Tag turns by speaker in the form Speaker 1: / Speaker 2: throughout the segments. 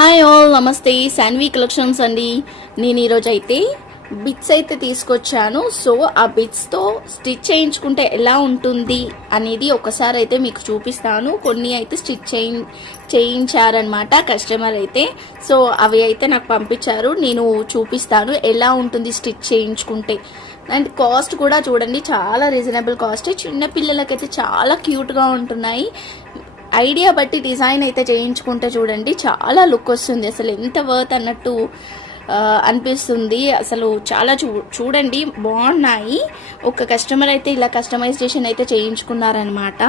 Speaker 1: Hi all నమస్తే. Shanvi collections అండి. నేను ఈరోజు అయితే బిట్స్ అయితే తీసుకొచ్చాను. సో ఆ బిట్స్తో స్టిచ్ చేయించుకుంటే ఎలా ఉంటుంది అనేది ఒకసారి అయితే మీకు చూపిస్తాను. కొన్ని అయితే స్టిచ్ చేయి చేయించారనమాట కస్టమర్ అయితే. సో అవి అయితే నాకు పంపించారు. నేను చూపిస్తాను ఎలా ఉంటుంది స్టిచ్ చేయించుకుంటే. అండ్ కాస్ట్ కూడా చూడండి చాలా రీజనబుల్ కాస్ట్ చిన్న పిల్లలకైతే చాలా క్యూట్గా ఉంటున్నాయి. ఐడియా బట్టి డిజైన్ అయితే చేయించుకుంటే చూడండి చాలా లుక్ వస్తుంది. అసలు ఎంత వర్త్ అన్నట్టు అనిపిస్తుంది. అసలు చాలా చూ చూడండి బాగున్నాయి. ఒక కస్టమర్ అయితే ఇలా కస్టమైజేషన్ అయితే చేయించుకున్నారనమాట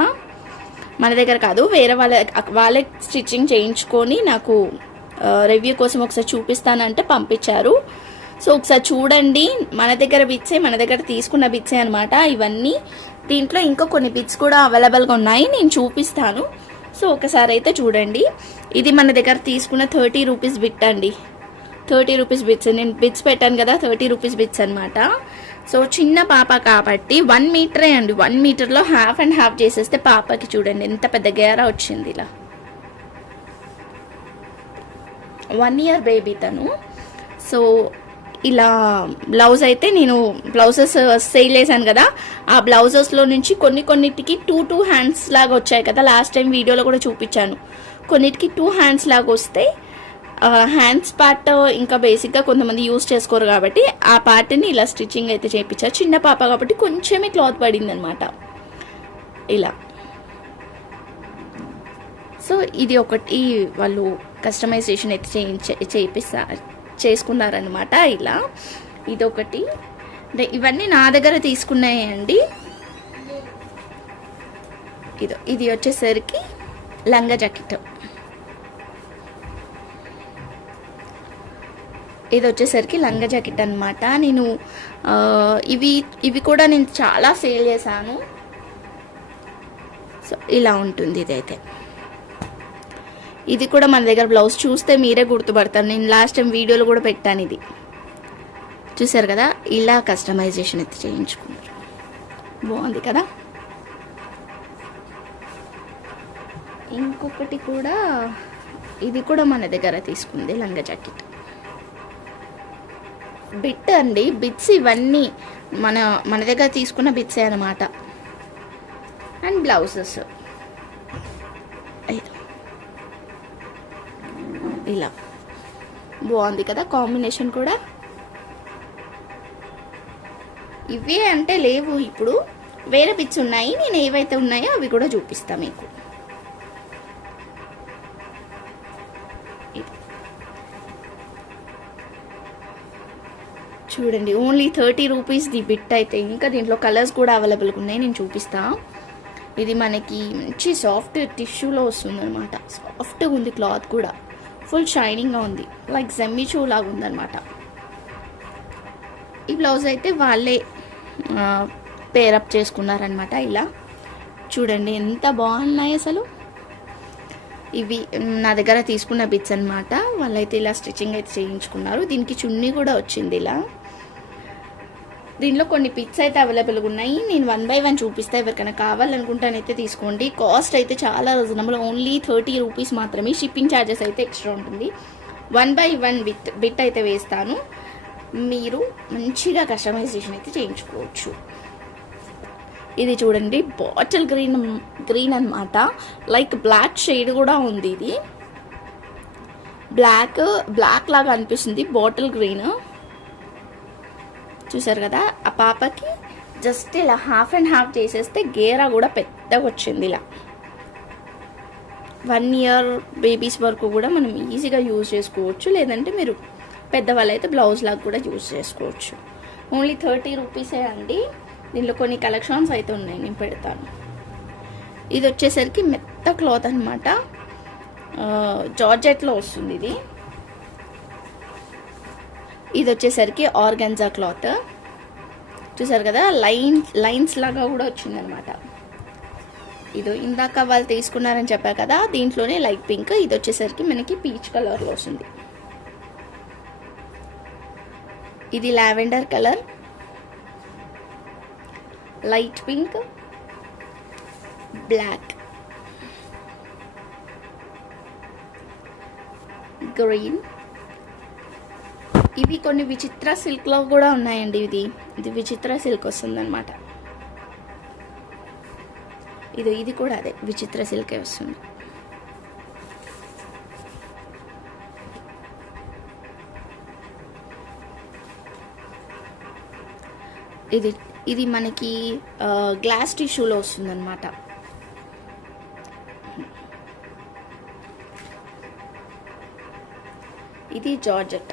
Speaker 1: మన దగ్గర కాదు వేరే వాళ్ళ వాళ్ళే స్టిచ్చింగ్ చేయించుకొని నాకు రివ్యూ కోసం ఒకసారి చూపిస్తానంటే పంపించారు. సో ఒకసారి చూడండి మన దగ్గర బిట్సే మన దగ్గర తీసుకున్న బిట్సే అనమాట ఇవన్నీ దీంట్లో ఇంకా కొన్ని బిట్స్ కూడా అవైలబుల్గా ఉన్నాయి. నేను చూపిస్తాను. సో ఒకసారి అయితే చూడండి. ఇది మన దగ్గర తీసుకున్న థర్టీ రూపీస్ బిట్ అండి. థర్టీ రూపీస్ బిట్స్ నేను బిట్స్ పెట్టాను కదా థర్టీ రూపీస్ బిట్స్ అనమాట సో చిన్న పాప కాబట్టి వన్ మీటరే అండి. వన్ మీటర్లో హాఫ్ అండ్ హాఫ్ చేసేస్తే పాపకి చూడండి ఎంత పెద్ద గేరా వచ్చింది ఇలా. వన్ ఇయర్ బేబీ తను. సో ఇలా బ్లౌజ్ అయితే నేను బ్లౌజెస్ సేల్ చేశాను కదా. ఆ బ్లౌజెస్లో నుంచి కొన్ని కొన్నిటికి టూ టూ హ్యాండ్స్ లాగా వచ్చాయి కదా. లాస్ట్ టైం వీడియోలో కూడా చూపించాను. కొన్నిటికి టూ హ్యాండ్స్ లాగా వస్తే హ్యాండ్స్ పార్ట్ ఇంకా బేసిక్గా కొంతమంది యూస్ చేసుకోరు కాబట్టి ఆ పార్ట్ని ఇలా స్టిచ్చింగ్ అయితే చేయించారు. చిన్న పాప కాబట్టి కొంచెమే క్లాత్ పడింది అనమాట ఇలా. సో ఇది ఒకటి వాళ్ళు కస్టమైజేషన్ అయితే చేయించే చేపిస్తా చేసుకున్నారనమాట ఇలా. ఇదొకటి. అంటే ఇవన్నీ నా దగ్గర తీసుకున్నాయండి. ఇది ఇది వచ్చేసరికి లంగా జాకెట్. ఇది వచ్చేసరికి లంగా జాకెట్ అనమాట నేను ఇవి ఇవి కూడా నేను చాలా సేల్ చేశాను. సో ఇలా ఉంటుంది ఇదైతే. ఇది కూడా మన దగ్గర బ్లౌజ్ చూస్తే మీరే గుర్తుపడతారు. నేను లాస్ట్ టైం వీడియోలో కూడా పెట్టాను ఇది. చూసారు కదా? ఇలా కస్టమైజేషన్ అయితే చేయించుకున్నారు బాగుంది కదా? ఇంకొకటి కూడా ఇది కూడా మన దగ్గర తీసుకుంది లంగా జాకెట్. బిట్ అండి బిట్స్ ఇవన్నీ మన మన దగ్గర తీసుకున్న బిట్సే అనమాట అండ్ బ్లౌజెస్ ఇలా. బాగుంది కదా కాంబినేషన్ కూడా? ఇవే అంటే లేవు ఇప్పుడు. వేరే పిచ్చి ఉన్నాయి నేను ఏవైతే ఉన్నాయో అవి కూడా చూపిస్తా మీకు. చూడండి only thirty rupees the bit అయితే. ఇంకా దీంట్లో కలర్స్ కూడా అవైలబుల్గా ఉన్నాయి నేను చూపిస్తా. ఇది మనకి మంచి సాఫ్ట్ టిష్యూలో వస్తుంది అనమాట సాఫ్ట్గా ఉంది క్లాత్ కూడా. ఫుల్ షైనింగ్గా ఉంది. లైక్ జమ్మిచూ లాగా ఉందన్నమాట. ఈ బ్లౌజ్ అయితే వాళ్ళే పేరప్ చేసుకున్నారనమాట ఇలా. చూడండి ఎంత బాగున్నాయి అసలు. ఇవి నా దగ్గర తీసుకున్న బిట్స్ అనమాట వాళ్ళైతే ఇలా స్టిచ్చింగ్ అయితే చేయించుకున్నారు. దీనికి చున్నీ కూడా వచ్చింది ఇలా. దీనిలో కొన్ని పిక్స్ అయితే అవైలబుల్గా ఉన్నాయి. నేను వన్ బై వన్ చూపిస్తే. ఎవరికైనా కావాలనుకుంటానైతే తీసుకోండి. కాస్ట్ అయితే చాలా రీజనబుల్. ఓన్లీ థర్టీ రూపీస్ మాత్రమే. షిప్పింగ్ ఛార్జెస్ అయితే ఎక్స్ట్రా ఉంటుంది. One by one bit bit అయితే వేస్తాను. మీరు మంచిగా కస్టమైజేషన్ అయితే చేయించుకోవచ్చు. ఇది చూడండి. బాటిల్ గ్రీన్ గ్రీన్ అన్నమాట. లైక్ బ్లాక్ షేడ్ కూడా ఉంది ఇది. బ్లాక్ బ్లాక్ లాగా అనిపిస్తుంది. Bottle green. చూసారు కదా ఆ పాపకి జస్ట్ ఇలా హాఫ్ అండ్ హాఫ్ చేసేస్తే గేరా కూడా పెద్దగా వచ్చింది ఇలా. వన్ ఇయర్ బేబీస్ వరకు కూడా మనం ఈజీగా యూజ్ చేసుకోవచ్చు లేదంటే మీరు పెద్దవాళ్ళు అయితే బ్లౌజ్ లాగా కూడా యూజ్ చేసుకోవచ్చు. ఓన్లీ థర్టీ రూపీసే అండి. దీనిలో కొన్ని కలెక్షన్స్ అయితే ఉన్నాయి నేను పెడతాను. ఇది వచ్చేసరికి మెత్త క్లాత్ అనమాట జార్జెట్లో వస్తుంది ఇది. ఇది వచ్చేసరికి ఆర్గన్జా క్లాత్. చూసారు కదా లైన్ లైన్స్ లాగా కూడా వచ్చిందనమాట. ఇది ఇందాక వాళ్ళు తీసుకున్నారని చెప్పారు కదా దీంట్లోనే లైట్ పింక్. ఇది వచ్చేసరికి మనకి పీచ్ కలర్లో వస్తుంది. ఇది lavender colour. Light pink. Black. Green. ఇవి కొన్ని విచిత్ర సిల్క్లో కూడా ఉన్నాయండి ఇది. ఇది విచిత్ర సిల్క్ వస్తుందన్నమాట. ఇది ఇది కూడా అదే విచిత్ర సిల్కే వస్తుంది. ఇది ఇది మనకి గ్లాస్ టిష్యూలో వస్తుందన్నమాట. ఇది జార్జెట్.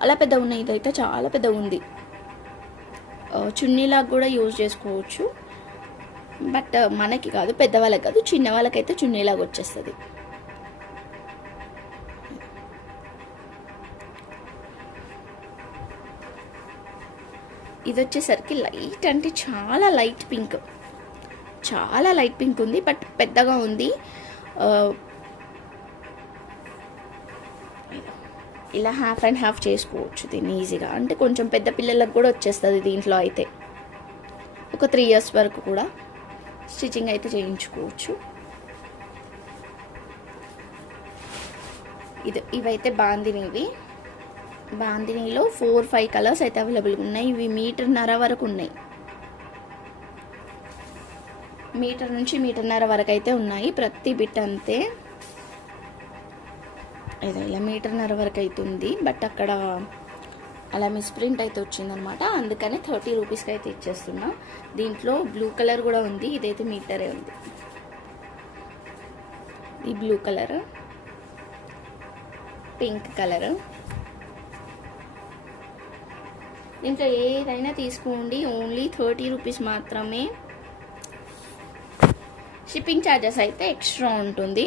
Speaker 1: చాలా పెద్ద ఉన్నాయి ఇదైతే చాలా పెద్ద ఉంది. చున్నీలాగా కూడా యూజ్ చేసుకోవచ్చు. బట్ మనకి కాదు పెద్దవాళ్ళకి కాదు చిన్న వాళ్ళకైతే చున్నీలాగా వచ్చేస్తుంది. ఇది వచ్చేసరికి లైట్ అంటే చాలా లైట్ పింక్. చాలా లైట్ పింక్ ఉంది బట్ పెద్దగా ఉంది. ఇలా హాఫ్ అండ్ హాఫ్ చేసుకోవచ్చు దీన్ని ఈజీగా అంటే కొంచెం పెద్ద పిల్లలకు కూడా వచ్చేస్తుంది దీంట్లో అయితే. ఒక త్రీ ఇయర్స్ వరకు కూడా స్టిచ్చింగ్ అయితే చేయించుకోవచ్చు. ఇది ఇవైతే బాందినివి. బాందినీలో ఫోర్ ఫైవ్ కలర్స్ అయితే అవైలబుల్గా ఉన్నాయి. ఇవి మీటర్న్నర వరకు ఉన్నాయి. మీటర్ నుంచి మీటర్న్నర వరకు అయితే ఉన్నాయి. ప్రతి బిట్ అంతే. ఏదో ఇలా మీటర్న్నర వరకు అవుతుంది బట్ అక్కడ అలా మిస్ప్రింట్ అయితే వచ్చిందనమాట. అందుకనే థర్టీ రూపీస్కి అయితే ఇచ్చేస్తున్నా. దీంట్లో బ్లూ కలర్ కూడా ఉంది. ఇదైతే మీటరే ఉంది. ఈ బ్లూ కలర్ పింక్ కలర్. దీంట్లో ఏదైనా తీసుకోండి. ఓన్లీ థర్టీ రూపీస్ మాత్రమే. షిప్పింగ్ ఛార్జెస్ అయితే ఎక్స్ట్రా ఉంటుంది.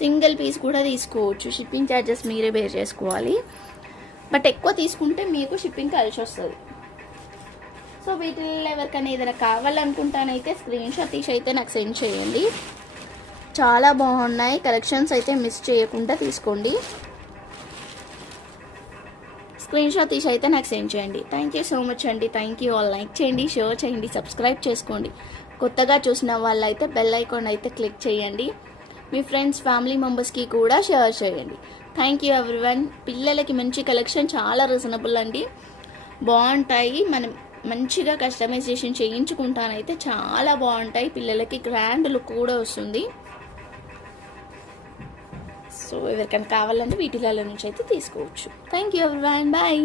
Speaker 1: సింగిల్ పీస్ కూడా తీసుకోవచ్చు. షిప్పింగ్ ఛార్జెస్ మీరే బేర్ చేసుకోవాలి. బట్ ఎక్కువ తీసుకుంటే మీకు షిప్పింగ్ కలిసి వస్తుంది. సో వీటిల్లో ఎవరికైనా ఏదైనా కావాలనుకుంటానైతే స్క్రీన్ షాట్ తీసి అయితే నాకు సెండ్ చేయండి. చాలా బాగున్నాయి. కలెక్షన్స్ అయితే మిస్ చేయకుండా తీసుకోండి. స్క్రీన్ షాట్ తీసి అయితే నాకు సెండ్ చేయండి. థ్యాంక్ యూ సో మచ్ అండి. థ్యాంక్ యూ ఆల్ లైక్ చేయండి షేర్ చేయండి సబ్స్క్రైబ్ చేసుకోండి. కొత్తగా చూసిన వాళ్ళైతే బెల్ ఐకాన్ అయితే క్లిక్ చేయండి. మీ ఫ్రెండ్స్ ఫ్యామిలీ మెంబర్స్కి కూడా షేర్ చేయండి. థ్యాంక్ యూ ఎవ్రీవన్ పిల్లలకి మంచి కలెక్షన్ చాలా రీజనబుల్ అండి. బాగుంటాయి. మనం మంచిగా కస్టమైజేషన్ చేయించుకుంటానైతే చాలా బాగుంటాయి. పిల్లలకి గ్రాండ్ లుక్ కూడా వస్తుంది. సో ఎవరికైనా కావాలంటే వీటిలలో నుంచి అయితే తీసుకోవచ్చు. Thank you everyone bye